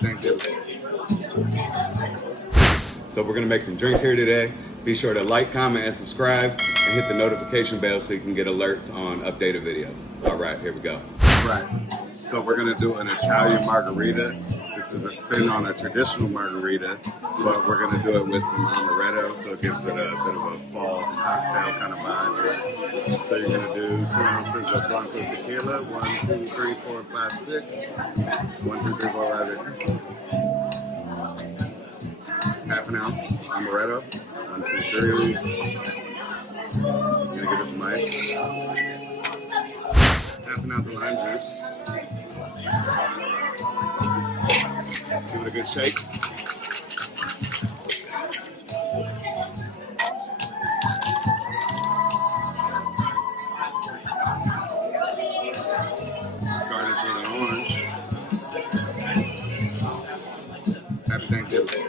Happy Thanksgiving. So we're gonna make some drinks here today. Be sure to like, comment, and subscribe, and hit the notification bell so you can get alerts on updated videos. All right, here we go. All right, so we're gonna do an Italian margarita. This is a spin on a traditional margarita, but we're gonna do it with some amaretto, so it gives it a bit of a fall cocktail kind of vibe. So you're gonna do 2 ounces of Blanco Tequila, 1, 2, 3, 4, 5, 6. 1, 2, 3, 4, 5, 6. Half an ounce amaretto. 1, 2, 3. I'm gonna give it some ice. Half an ounce of lime juice. Give it a good shake. Garnish with an orange. Happy Thanksgiving.